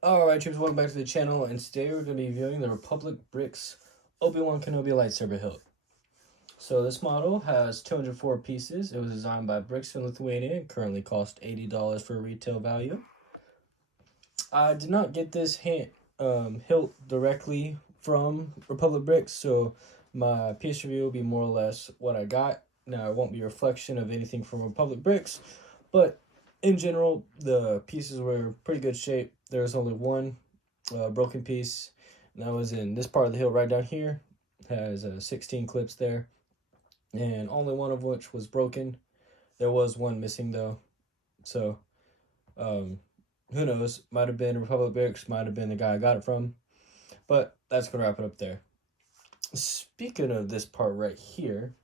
Alright, troops, welcome back to the channel, and today we're going to be viewing the Republic Bricks Obi Wan Kenobi lightsaber hilt. So this model has 204 pieces. It was designed by Bricks in Lithuania and currently costs $80 for retail value. I did not get this hilt directly from Republic Bricks, so my piece review will be more or less what I got. Now, it won't be a reflection of anything from Republic Bricks, but in general, the pieces were in pretty good shape. There was only one broken piece, and that was in this part of the hill right down here. It has 16 clips there, and only one of which was broken. There was one missing though, so who knows? Might have been Republic Bricks, might have been the guy I got it from, but that's gonna wrap it up there. Speaking of this part right here,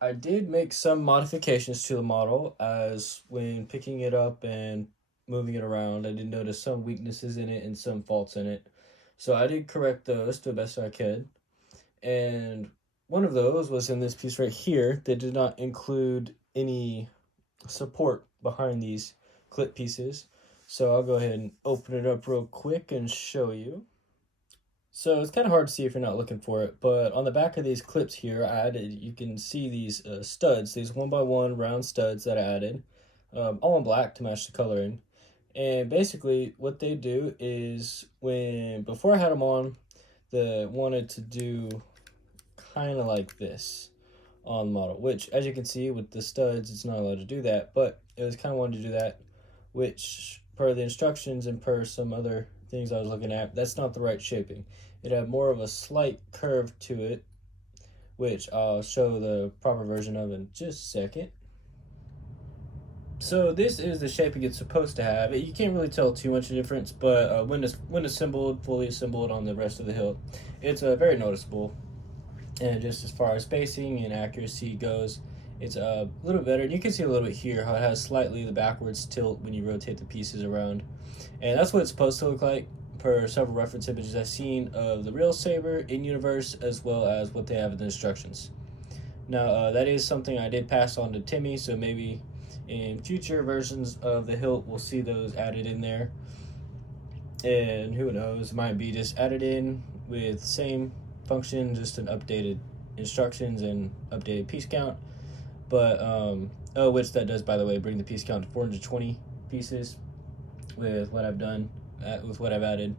I did make some modifications to the model, as when picking it up and moving it around, I did notice some weaknesses in it and some faults in it. So I did correct those to the best I could. And one of those was in this piece right here that did not include any support behind these clip pieces. So I'll go ahead and open it up real quick and show you. So it's kind of hard to see if you're not looking for it, but on the back of these clips here, I added, you can see these studs, these 1x1 round studs that I added, all in black to match the coloring. And basically what they do is, before I had them on, wanted to do kind of like this on the model, which as you can see with the studs, it's not allowed to do that, but it was kind of wanted to do that, which per the instructions and per some other things I was looking at, that's not the right shaping. It had more of a slight curve to it, which I'll show the proper version of in just a second. So this is the shaping it's supposed to have. You can't really tell too much of a difference, but when assembled, fully assembled on the rest of the hilt, it's very noticeable. And just as far as spacing and accuracy goes, it's a little better. And you can see a little bit here how it has slightly the backwards tilt when you rotate the pieces around. And that's what it's supposed to look like per several reference images I've seen of the real saber in universe, as well as what they have in the instructions. Now, that is something I did pass on to Timmy, so maybe in future versions of the hilt we'll see those added in there. And who knows, might be just added in with same function, just an updated instructions and updated piece count. But which that does, by the way, bring the piece count to 420 pieces with what I've done, with what I've added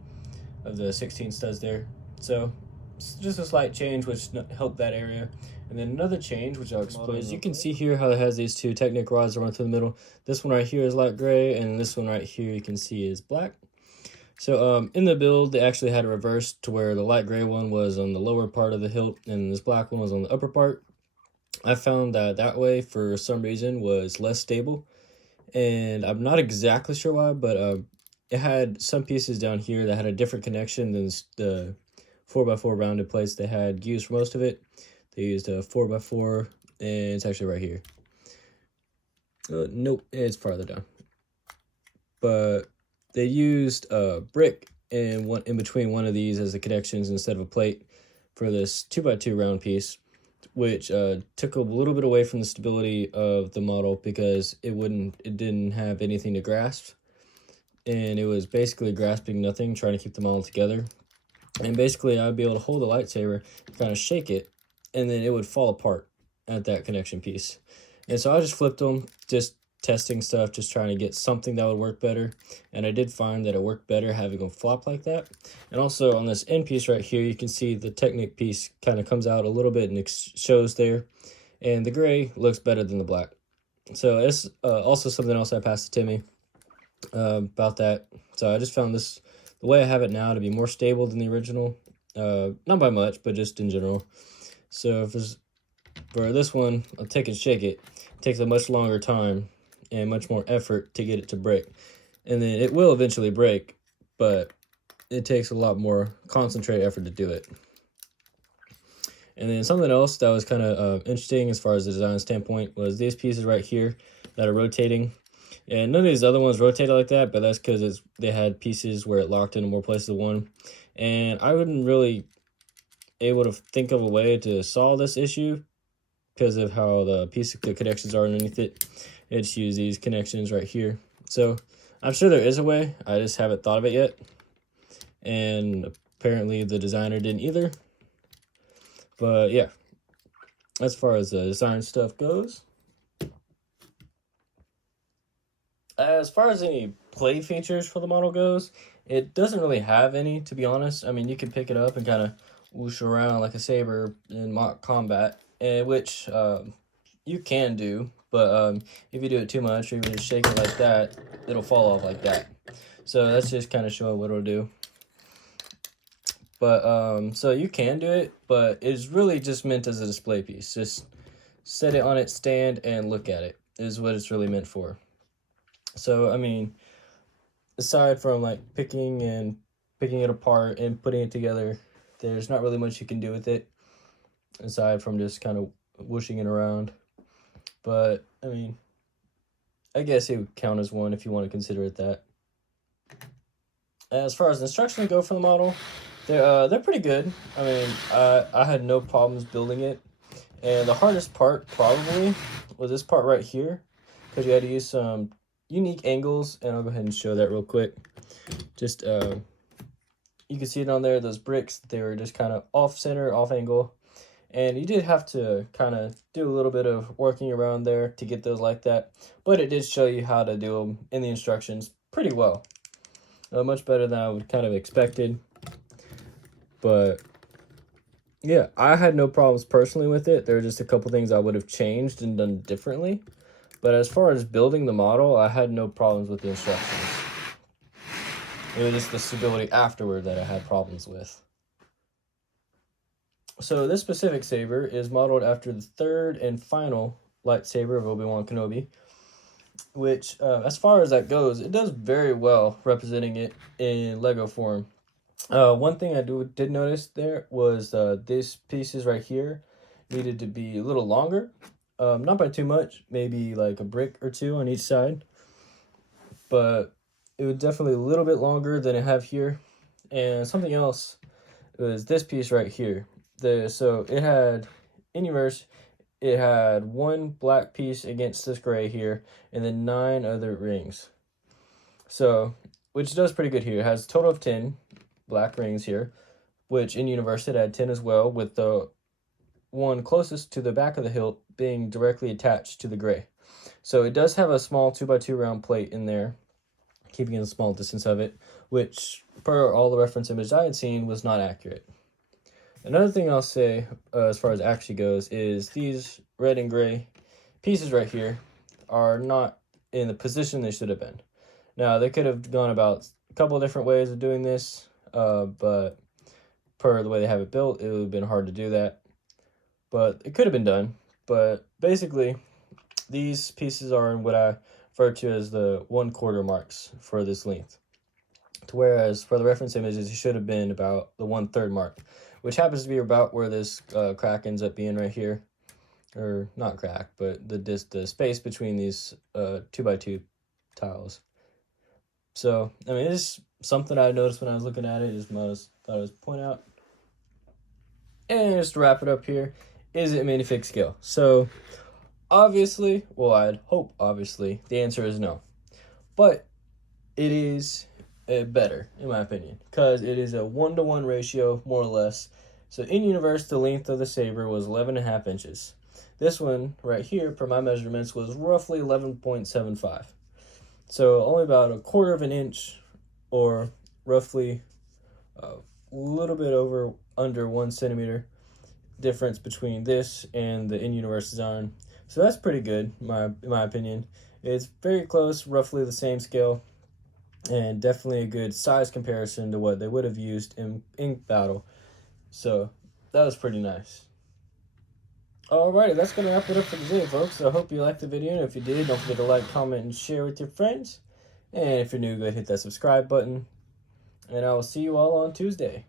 of the 16 studs there. So it's just a slight change which helped that area. And then another change, which I'll explain. As you can see here how it has these two Technic rods that run through the middle. This one right here is light gray, and this one right here you can see is black. So in the build, they actually had it reversed to where the light gray one was on the lower part of the hilt and this black one was on the upper part. I found that way, for some reason, was less stable, and I'm not exactly sure why, but it had some pieces down here that had a different connection than the 4x4 rounded plates they had used for most of it. They used a 4x4, and it's actually right here. Nope, it's farther down. But they used a brick in between one of these as the connections instead of a plate for this 2x2 round piece, which took a little bit away from the stability of the model because it didn't have anything to grasp, and it was basically grasping nothing, trying to keep them all together. And basically I'd be able to hold the lightsaber, kind of shake it, and then it would fall apart at that connection piece. And so I just flipped them, just testing stuff, just trying to get something that would work better. And I did find that it worked better having them flop like that. And also on this end piece right here, you can see the Technic piece kind of comes out a little bit and it shows there. And the gray looks better than the black. So it's also something else I passed to Timmy about that. So I just found this, the way I have it now, to be more stable than the original. Not by much, but just in general. So for this one, I'll take and shake it. It takes a much longer time and much more effort to get it to break. And then it will eventually break, but it takes a lot more concentrated effort to do it. And then something else that was kind of interesting as far as the design standpoint was these pieces right here that are rotating. And none of these other ones rotated like that, but that's because they had pieces where it locked into more places than one. And I wouldn't really able to think of a way to solve this issue because of how the connections are underneath it. It's use these connections right here. So I'm sure there is a way, I just haven't thought of it yet. And apparently the designer didn't either. But yeah, as far as the design stuff goes. As far as any play features for the model goes, it doesn't really have any, to be honest. I mean, you can pick it up and kind of whoosh around like a saber in mock combat, which you can do, but if you do it too much or even just shake it like that, it'll fall off like that. So that's just kind of showing what it'll do. But so you can do it, but it's really just meant as a display piece. Just set it on its stand and look at it is what it's really meant for. So I mean, aside from like picking it apart and putting it together, there's not really much you can do with it aside from just kind of whooshing it around. But I mean, I guess it would count as one if you want to consider it that. As far as instructions go for the model, they're pretty good. I mean, I had no problems building it, and the hardest part probably was this part right here, because you had to use some unique angles, and I'll go ahead and show that real quick. Just you can see it on there, those bricks, they were just kind of off center, off angle, and you did have to kind of do a little bit of working around there to get those like that, but it did show you how to do them in the instructions pretty well. Much better than I would kind of expected. But yeah, I had no problems personally with it. There were just a couple things I would have changed and done differently. But as far as building the model, I had no problems with the instructions. It was just the stability afterward that I had problems with. So this specific saber is modeled after the third and final lightsaber of Obi Wan Kenobi, which, as far as that goes, it does very well representing it in Lego form. One thing I did notice there was these pieces right here needed to be a little longer. Not by too much, maybe like a brick or two on each side. But it was definitely a little bit longer than I have here. And something else was this piece right here. So it had, in universe, it had one black piece against this gray here, and then 9 other rings. So, which does pretty good here. It has a total of 10 black rings here, which in universe it had 10 as well, with the one closest to the back of the hilt being directly attached to the gray. So it does have a small 2x2 round plate in there, keeping a small distance of it, which per all the reference images I had seen was not accurate. Another thing I'll say as far as actually goes is these red and gray pieces right here are not in the position they should have been. Now, they could have gone about a couple of different ways of doing this, but per the way they have it built, it would have been hard to do that. But it could have been done. But basically, these pieces are in what I refer to as the 1/4 marks for this length. Whereas for the reference images, it should have been about the 1/3 mark, which happens to be about where this crack ends up being right here. Or not crack, but the space between these 2x2 tiles. So, I mean, it's something I noticed when I was looking at it. Thought I was point out. And just to wrap it up here, is it minifig scale? So, obviously, well, I'd hope, obviously, the answer is no. But it is better, in my opinion, because it is a 1-to-1 ratio, more or less. So, in universe, the length of the saber was 11.5 inches. This one right here, per my measurements, was roughly 11.75. So only about 1/4 of an inch, or roughly a little bit under 1 centimeter difference between this and the in-universe design. So that's pretty good, in my opinion. It's very close, roughly the same scale, and definitely a good size comparison to what they would have used in battle. So that was pretty nice. Alrighty, that's going to wrap it up for today, folks. I hope you liked the video, and if you did, don't forget to like, comment, and share with your friends. And if you're new, go ahead and hit that subscribe button. And I will see you all on Tuesday.